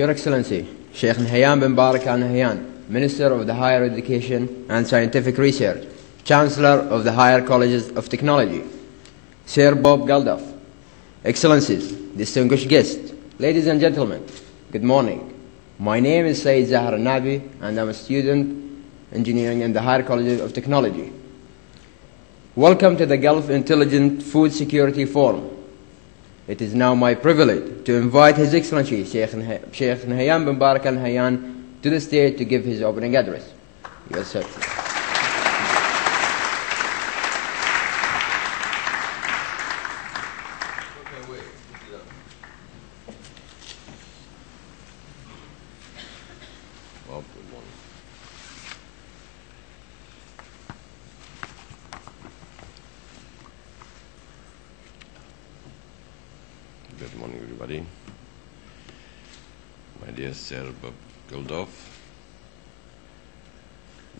Your Excellency, Sheikh Nahayan.wmv Nahayan, Minister of the Higher Education and Scientific Research, Chancellor of the Higher Colleges of Technology, Sir Bob Geldof, Excellencies, distinguished guests, ladies and gentlemen, good morning. My name is Sayyid Zahra Nabi and I'm a student engineering in the Higher College of Technology. Welcome to the Gulf Intelligent Food Security Forum. It is now my privilege to invite His Excellency Sheikh Nahayan bin Mabarak Nahayan to the stage to give his opening address. Yes, sir. Good morning, everybody. My dear Sir Bob Geldof,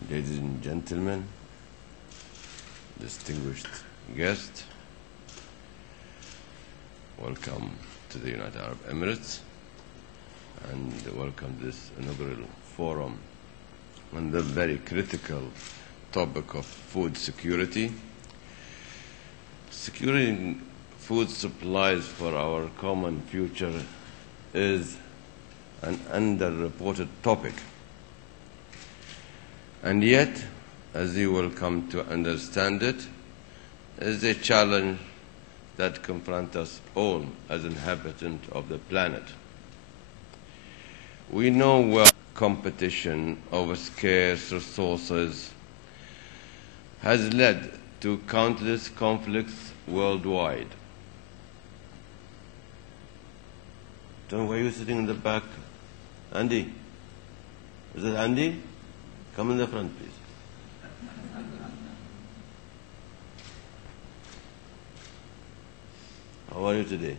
ladies and gentlemen, distinguished guests, welcome to the United Arab Emirates and welcome to this inaugural forum on the very critical topic of food security. Securing food supplies for our common future is an underreported topic. And yet, as you will come to understand it, is a challenge that confronts us all as inhabitants of the planet. We know well competition over scarce resources has led to countless conflicts worldwide. John, why are you sitting in the back? Andy? Is it Andy? Come in the front, please. How are you today?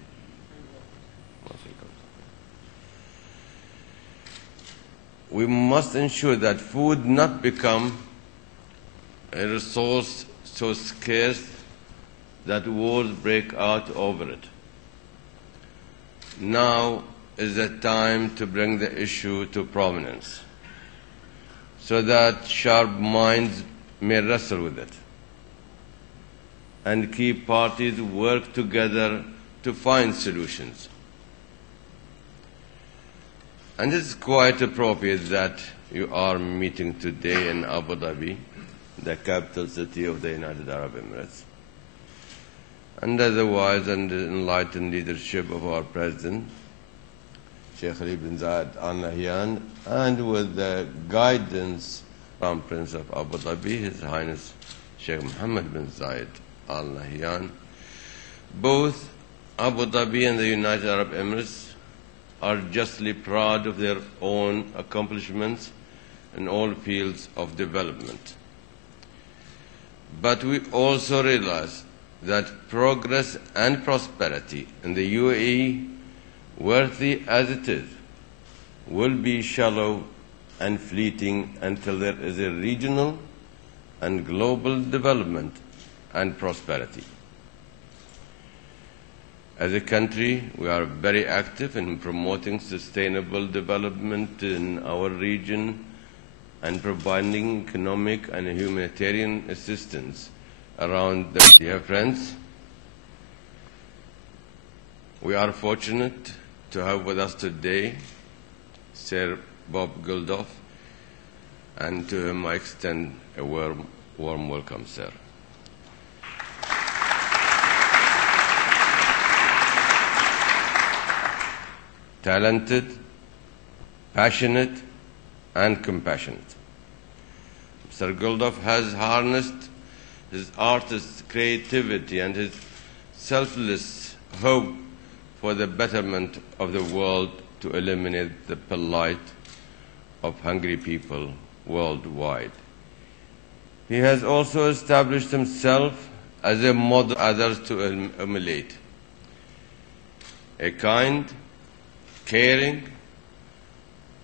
We must ensure that food not become a resource so scarce that wars break out over it. Now is the time to bring the issue to prominence so that sharp minds may wrestle with it and key parties work together to find solutions. And it's quite appropriate that you are meeting today in Abu Dhabi, the capital city of the United Arab Emirates, under the wise and enlightened leadership of our President, Sheikh bin Zayed Al Nahyan, and with the guidance of Crown Prince of Abu Dhabi, His Highness Sheikh Mohammed bin Zayed Al Nahyan. Both Abu Dhabi and the United Arab Emirates are justly proud of their own accomplishments in all fields of development. But we also realize that progress and prosperity in the U.A.E., worthy as it is, will be shallow and fleeting until there is a regional and global development and prosperity. As a country, we are very active in promoting sustainable development in our region and providing economic and humanitarian assistance around the dear friends. We are fortunate to have with us today Sir Bob Geldof, and to him I extend a warm welcome, sir. Talented, passionate, and compassionate. Sir Geldof has harnessed his artist's creativity and his selfless hope for the betterment of the world to eliminate the plight of hungry people worldwide. He has also established himself as a model for others to emulate. A kind, caring,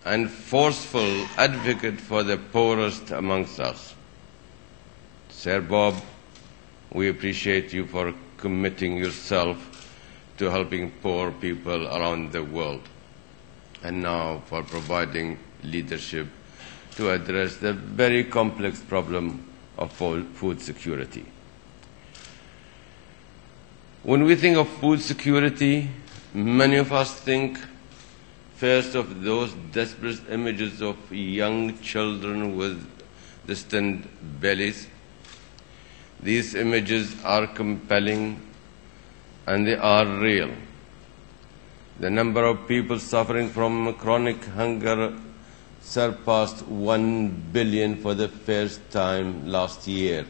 and forceful advocate for the poorest amongst us. Sir Bob, we appreciate you for committing yourself to helping poor people around the world. and now for providing leadership to address the very complex problem of food security. When we think of food security, many of us think first of those desperate images of young children with distended bellies. These images are compelling and they are real. The number of people suffering from chronic hunger surpassed 1 billion for the first time last year.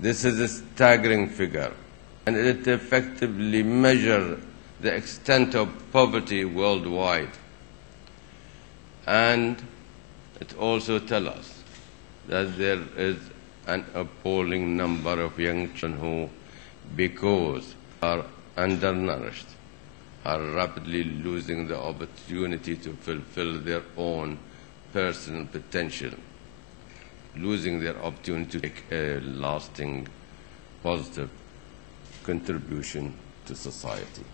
This is a staggering figure, and it effectively measures the extent of poverty worldwide. And it also tells us that there is an appalling number of young children who, because are undernourished, are rapidly losing the opportunity to fulfill their own personal potential, losing their opportunity to make a lasting, positive contribution to society.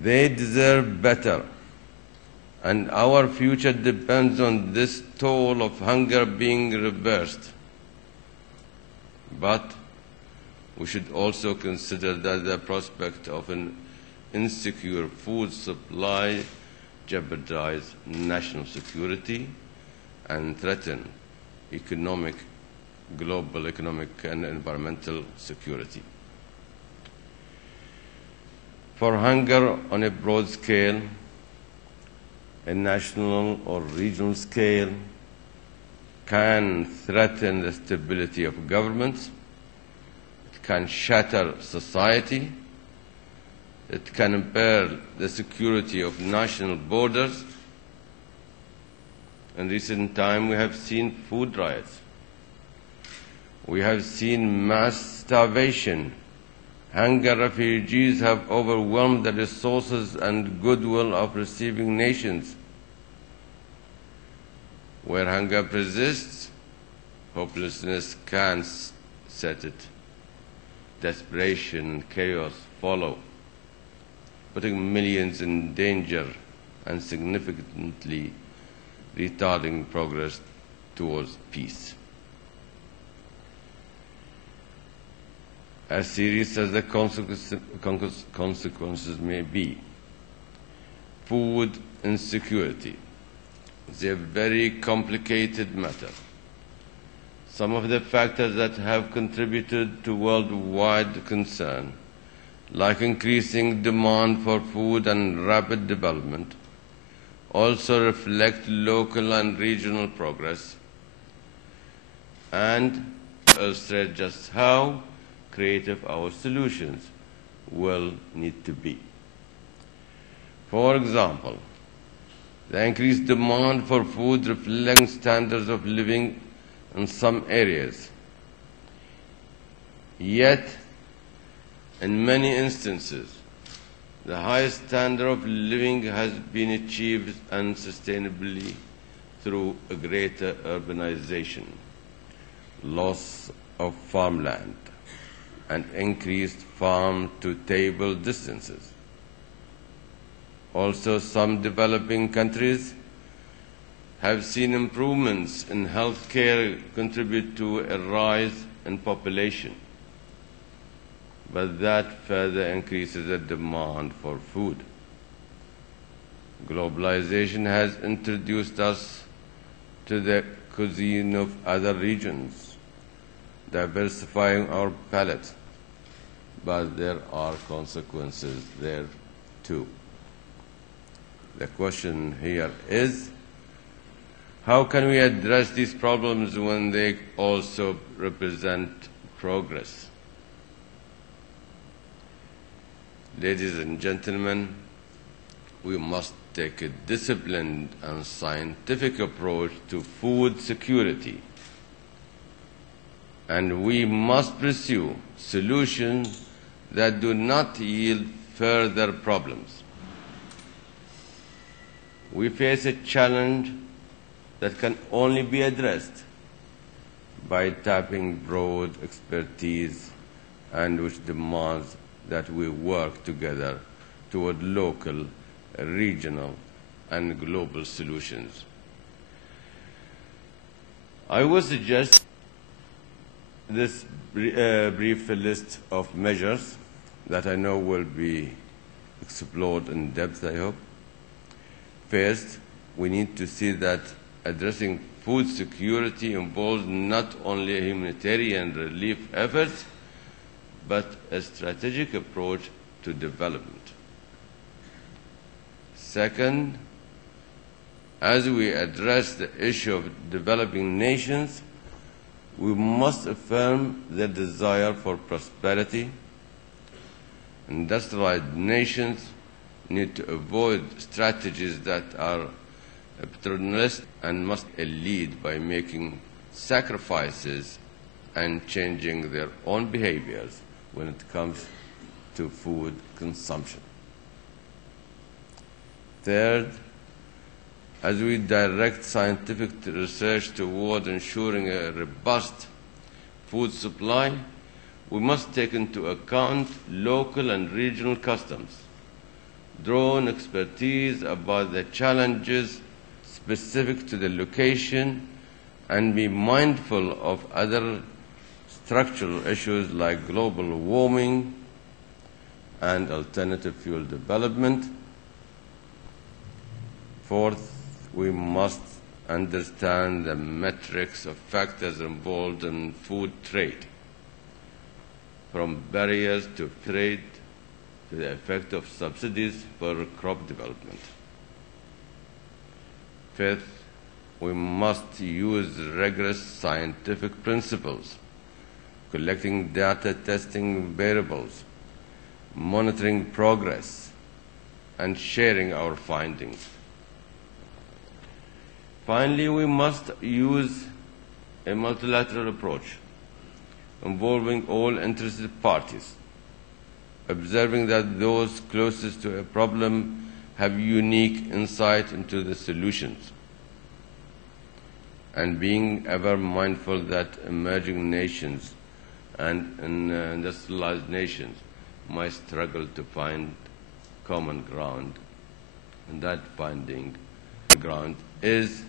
They deserve better, and our future depends on this toll of hunger being reversed. But we should also consider that the prospect of an insecure food supply jeopardizes national security and threaten global economic and environmental security. For hunger on a broad scale, a national or regional scale, can threaten the stability of governments, it can shatter society, it can impair the security of national borders. In recent time, we have seen food riots. We have seen mass starvation. Hunger refugees have overwhelmed the resources and goodwill of receiving nations. Where hunger persists, hopelessness can set it. Desperation and chaos follow, putting millions in danger and significantly retarding progress towards peace. As serious as the consequences may be, food insecurity is a very complicated matter. Some of the factors that have contributed to worldwide concern, like increasing demand for food and rapid development, also reflect local and regional progress and illustrate just how creative our solutions will need to be. For example, the increased demand for food reflects standards of living in some areas. Yet, in many instances, the highest standard of living has been achieved unsustainably through a greater urbanization, loss of farmland, and increased farm-to-table distances. Also, some developing countries have seen improvements in health care contribute to a rise in population, but that further increases the demand for food. Globalization has introduced us to the cuisine of other regions, diversifying our palate, but there are consequences there too. The question here is, how can we address these problems when they also represent progress? Ladies and gentlemen, we must take a disciplined and scientific approach to food security, and we must pursue solutions that do not yield further problems. We face a challenge that can only be addressed by tapping broad expertise and which demands that we work together toward local, regional, and global solutions. I would suggest this brief list of measures that I know will be explored in depth, I hope. First, we need to see that addressing food security involves not only humanitarian relief efforts, but a strategic approach to development. Second, as we address the issue of developing nations, we must affirm their desire for prosperity. Industrialized nations need to avoid strategies that are paternalist and must lead by making sacrifices and changing their own behaviors when it comes to food consumption. Third, as we direct scientific research toward ensuring a robust food supply, we must take into account local and regional customs, draw on expertise about the challenges specific to the location, and be mindful of other structural issues like global warming and alternative fuel development. Fourth, we must understand the metrics of factors involved in food trade, from barriers to trade to the effect of subsidies for crop development. Fifth, we must use rigorous scientific principles, collecting data, testing variables, monitoring progress, and sharing our findings. Finally, we must use a multilateral approach involving all interested parties, observing that those closest to a problem have unique insight into the solutions, and being ever mindful that emerging nations and industrialized nations might struggle to find common ground, and that finding ground is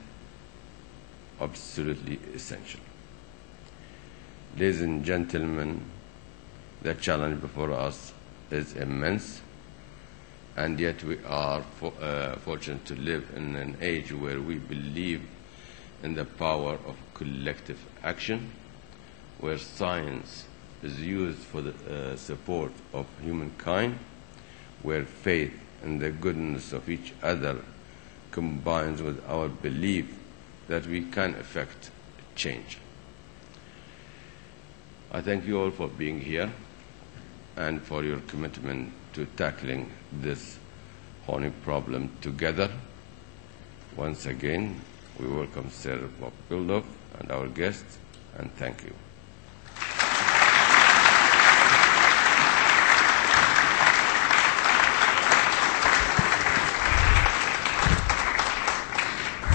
absolutely essential. Ladies and gentlemen, the challenge before us is immense, and yet we are fortunate to live in an age where we believe in the power of collective action, where science is used for the support of humankind, where faith in the goodness of each other combines with our belief that we can effect change. I thank you all for being here and for your commitment to tackling this thorny problem together. Once again, we welcome Sir Bob Geldof and our guests, and thank you.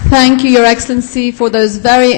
Thank you, Your Excellency, for those very